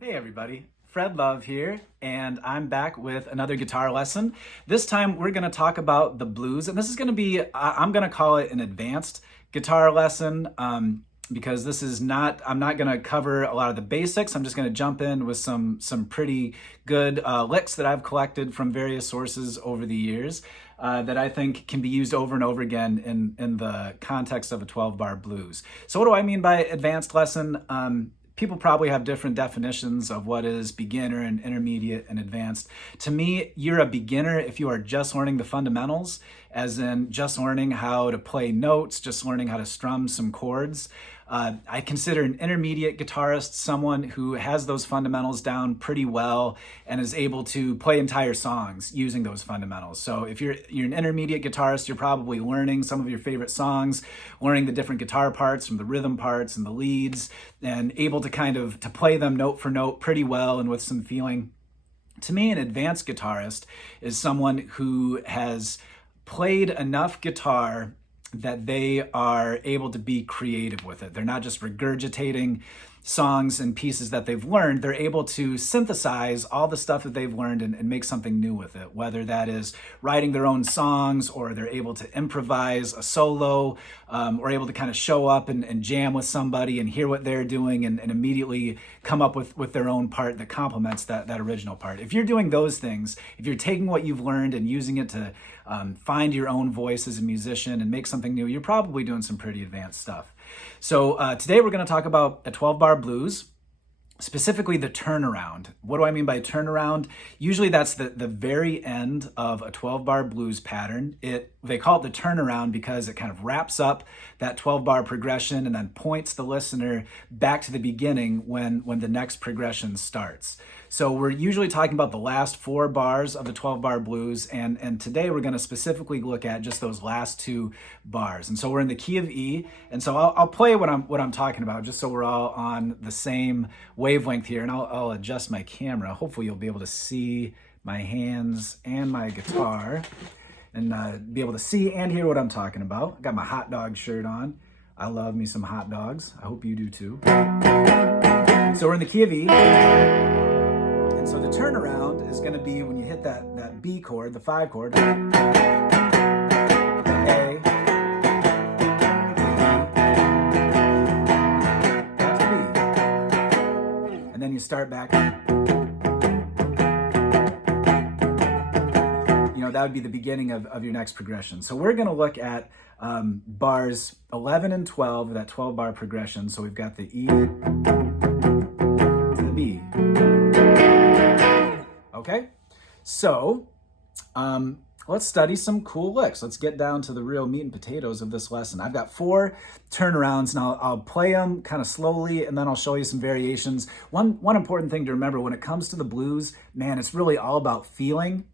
Hey everybody, Fred Love here, and I'm back with another guitar lesson. This time we're going to talk about the blues, and this is going to be, I'm going to call it an advanced guitar lesson because this is not, I'm not going to cover a lot of the basics. I'm just going to jump in with some pretty good licks that I've collected from various sources over the years that I think can be used over and over again in the context of a 12-bar blues. So what do I mean by advanced lesson? People probably have different definitions of what is beginner and intermediate and advanced. To me, you're a beginner if you are just learning the fundamentals, as in just learning how to play notes, just learning how to strum some chords. I consider an intermediate guitarist someone who has those fundamentals down pretty well and is able to play entire songs using those fundamentals. So if you're an intermediate guitarist, you're probably learning some of your favorite songs, learning the different guitar parts from the rhythm parts and the leads, and able to to play them note for note pretty well and with some feeling. To me, an advanced guitarist is someone who has played enough guitar that they are able to be creative with it. They're not just regurgitating songs and pieces that they've learned. They're able to synthesize all the stuff that they've learned and make something new with it, whether that is writing their own songs, or they're able to improvise a solo, or able to kind of show up and jam with somebody and hear what they're doing and immediately come up with their own part that complements that original part. If you're doing those things, if you're taking what you've learned and using it to find your own voice as a musician and make something new, you're probably doing some pretty advanced stuff. So today we're going to talk about a 12-bar blues, specifically the turnaround. What do I mean by turnaround? Usually that's the very end of a 12-bar blues pattern. They call it the turnaround because it kind of wraps up that 12-bar progression and then points the listener back to the beginning when the next progression starts. So we're usually talking about the last 4 bars of the 12-bar blues, and today we're going to specifically look at just those last 2 bars. And so we're in the key of E, and so I'll play what I'm talking about just so we're all on the same wavelength here, and I'll adjust my camera. Hopefully you'll be able to see my hands and my guitar and be able to see and hear what I'm talking about. I got my hot dog shirt on. I love me some hot dogs. I hope you do too. So we're in the key of E. And so the turnaround is going to be when you hit that B chord, the 5 chord, A, that's B, and then you start back. That would be the beginning of your next progression. So we're going to look at bars 11 and 12, that 12-bar progression. So we've got the E to the B. Okay, so let's study some cool licks. Let's get down to the real meat and potatoes of this lesson. I've got 4 turnarounds, and I'll play them kind of slowly, and then I'll show you some variations. One important thing to remember when it comes to the blues, man, it's really all about feeling.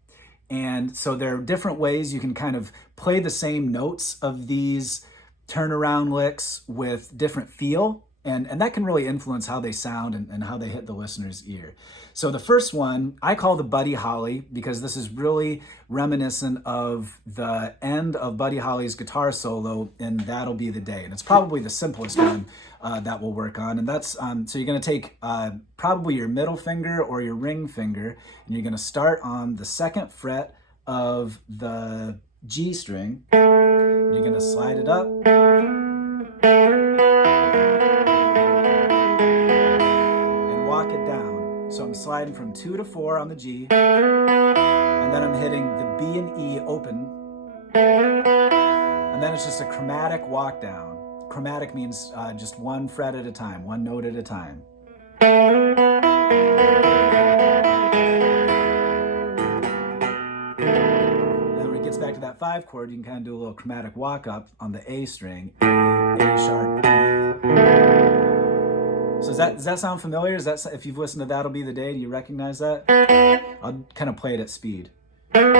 And so there are different ways you can kind of play the same notes of these turnaround licks with different feel. And that can really influence how they sound and how they hit the listener's ear. So the first one, I call the Buddy Holly, because this is really reminiscent of the end of Buddy Holly's guitar solo in That'll Be the Day. And it's probably the simplest one that we'll work on. And that's, so you're gonna take probably your middle finger or your ring finger, and you're gonna start on the 2nd fret of the G string. You're gonna slide it up. So I'm sliding from 2 to 4 on the G, and then I'm hitting the B and E open, and then it's just a chromatic walk down. Chromatic means just 1 fret at a time, 1 note at a time. Then when it gets back to that 5 chord, you can kind of do a little chromatic walk up on the A string, A sharp, E. So does that sound familiar? Is that, if you've listened to That'll Be the Day, do you recognize that? I'll kind of play it at speed. Right?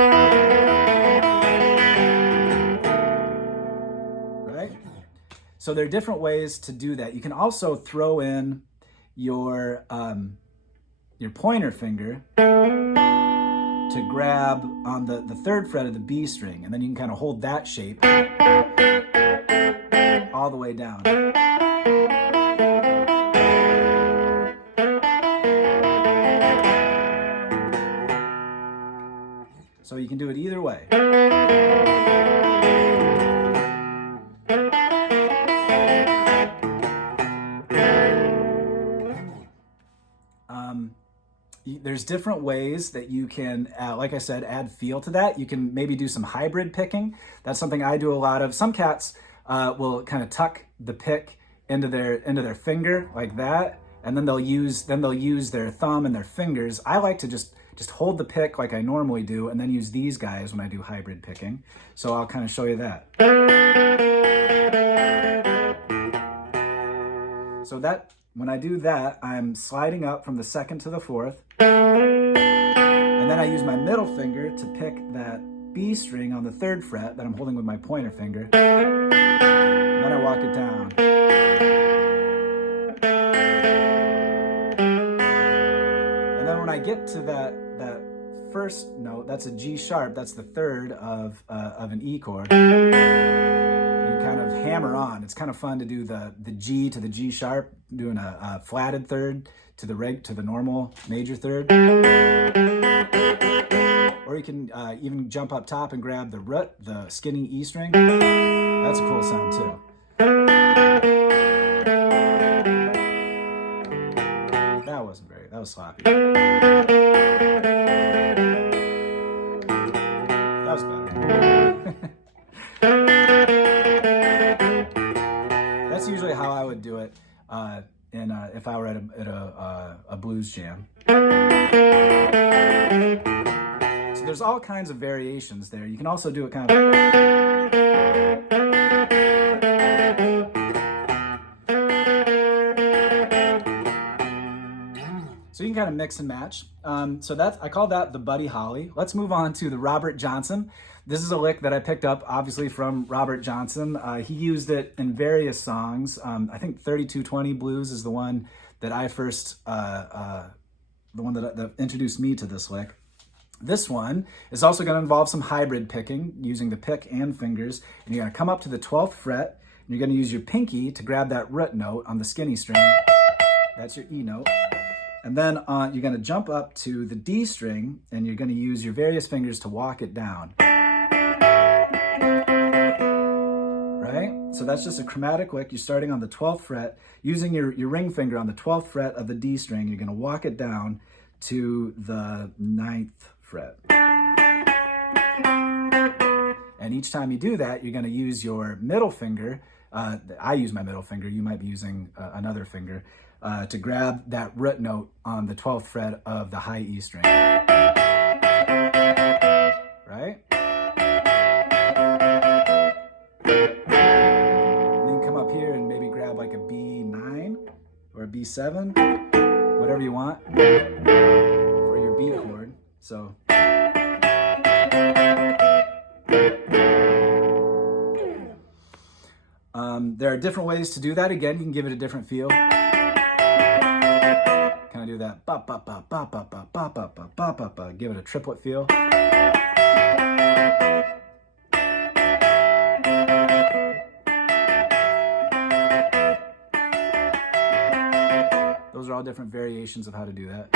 So there are different ways to do that. You can also throw in your pointer finger to grab on the 3rd fret of the B string, and then you can kind of hold that shape all the way down. you can do it either way. There's different ways that you can, like I said, add feel to that. You can maybe do some hybrid picking. That's something I do a lot of. Some cats will kind of tuck the pick into their finger like that, and then they'll use their thumb and their fingers. I like to just hold the pick like I normally do, and then use these guys when I do hybrid picking. So I'll kind of show you that. So that, when I do that, I'm sliding up from the second to the fourth. And then I use my middle finger to pick that B string on the third fret that I'm holding with my pointer finger. And then I walk it down. And then when I get to that first note, that's a G sharp, that's the third of an E chord. You kind of hammer on. It's kind of fun to do the G to the G sharp, doing a flatted third to the normal major third. Or you can even jump up top and grab the root, the skinny E string. That's a cool sound too. That was sloppy. That was better. That's usually how I would do it if I were at a blues jam. So there's all kinds of variations there. You can also do it kind of... So you can kind of mix and match. So I call that the Buddy Holly. Let's move on to the Robert Johnson. This is a lick that I picked up, obviously, from Robert Johnson. He used it in various songs. I think 3220 Blues is the one that I first, the one that introduced me to this lick. This one is also going to involve some hybrid picking, using the pick and fingers. And you're going to come up to the 12th fret, and you're going to use your pinky to grab that root note on the skinny string. That's your E note. And then you're going to jump up to the D string, and you're going to use your various fingers to walk it down. Right? So that's just a chromatic lick. You're starting on the 12th fret, using your ring finger on the 12th fret of the D string. You're going to walk it down to the 9th fret. And each time you do that, you're going to use your middle finger. I use my middle finger. You might be using another finger. To grab that root note on the 12th fret of the high E string. Right? And then come up here and maybe grab like a B9 or a B7, whatever you want for your beat chord. So. There are different ways to do that. Again, you can give it a different feel. Do that ba ba ba ba ba ba ba ba ba ba ba ba. Give it a triplet feel. Those are all different variations of how to do that.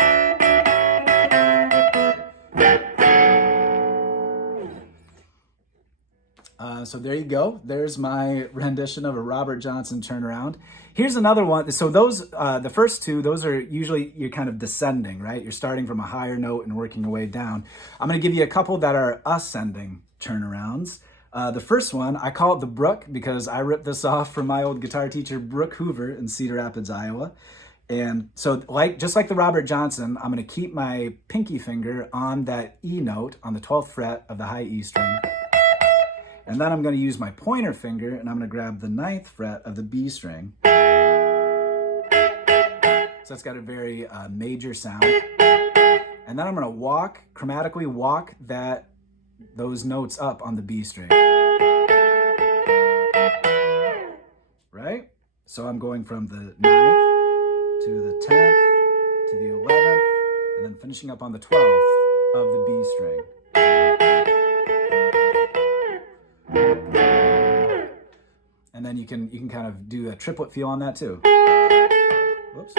So there you go. There's my rendition of a Robert Johnson turnaround. Here's another one. So those, the first two, those are usually you're kind of descending, right? You're starting from a higher note and working your way down. I'm going to give you a couple that are ascending turnarounds. The first one, I call it the Brook because I ripped this off from my old guitar teacher, Brooke Hoover in Cedar Rapids, Iowa. And so just like the Robert Johnson, I'm going to keep my pinky finger on that E note on the 12th fret of the high E string. And then I'm going to use my pointer finger and I'm going to grab the 9th fret of the B string. So it's got a very major sound. And then I'm going to chromatically walk those notes up on the B string. Right? So I'm going from the 9th to the 10th to the 11th and then finishing up on the 12th of the B string. And then you can kind of do a triplet feel on that too. Whoops.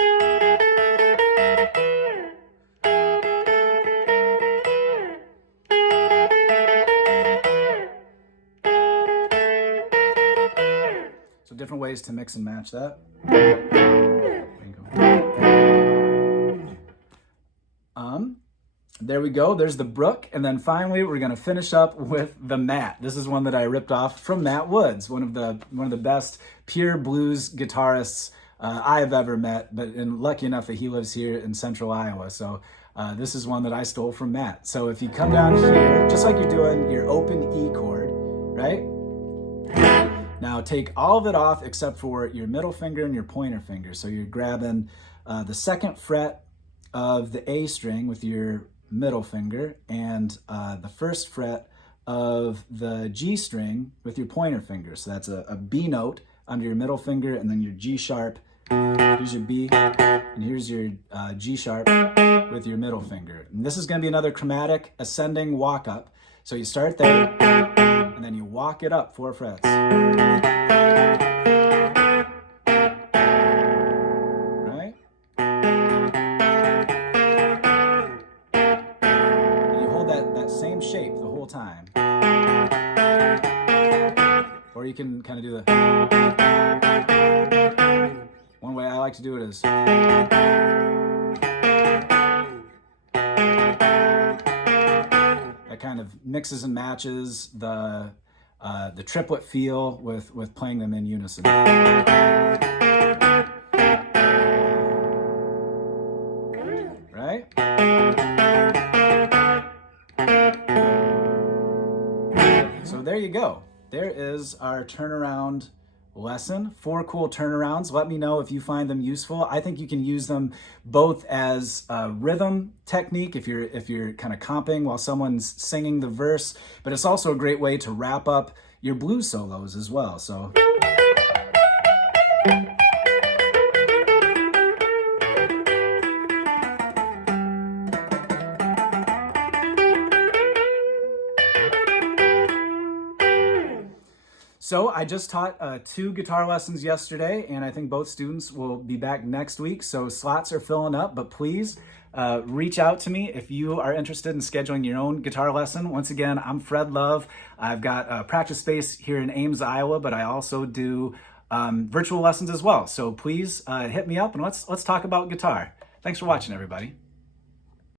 ways to mix and match that. There we go. There's the Brook. And then finally, we're going to finish up with the Matt. This is one that I ripped off from Matt Woods, one of the best pure blues guitarists I have ever met, but lucky enough that he lives here in central Iowa. So this is one that I stole from Matt. So if you come down here, just like you're doing your open E chord, right? Now take all of it off except for your middle finger and your pointer finger. So you're grabbing the 2nd fret of the A string with your middle finger and the 1st fret of the G string with your pointer finger. So that's a B note under your middle finger, and then your G sharp. Here's your B, and here's your G sharp with your middle finger. And this is going to be another chromatic ascending walk up. So you start there, and then you walk it up 4 frets. Right? And you hold that same shape the whole time. Or you can kind of do the... One way I like to do it is... That kind of mixes and matches the triplet feel with playing them in unison. Right? So there you go. There is our turnaround lesson. 4 cool turnarounds. Let me know if you find them useful. I think you can use them both as a rhythm technique if you're kind of comping while someone's singing the verse, but it's also a great way to wrap up your blues solos as well. So So I just taught 2 guitar lessons yesterday, and I think both students will be back next week. So slots are filling up, but please reach out to me if you are interested in scheduling your own guitar lesson. Once again, I'm Fred Love. I've got a practice space here in Ames, Iowa, but I also do virtual lessons as well. So please hit me up and let's talk about guitar. Thanks for watching, everybody.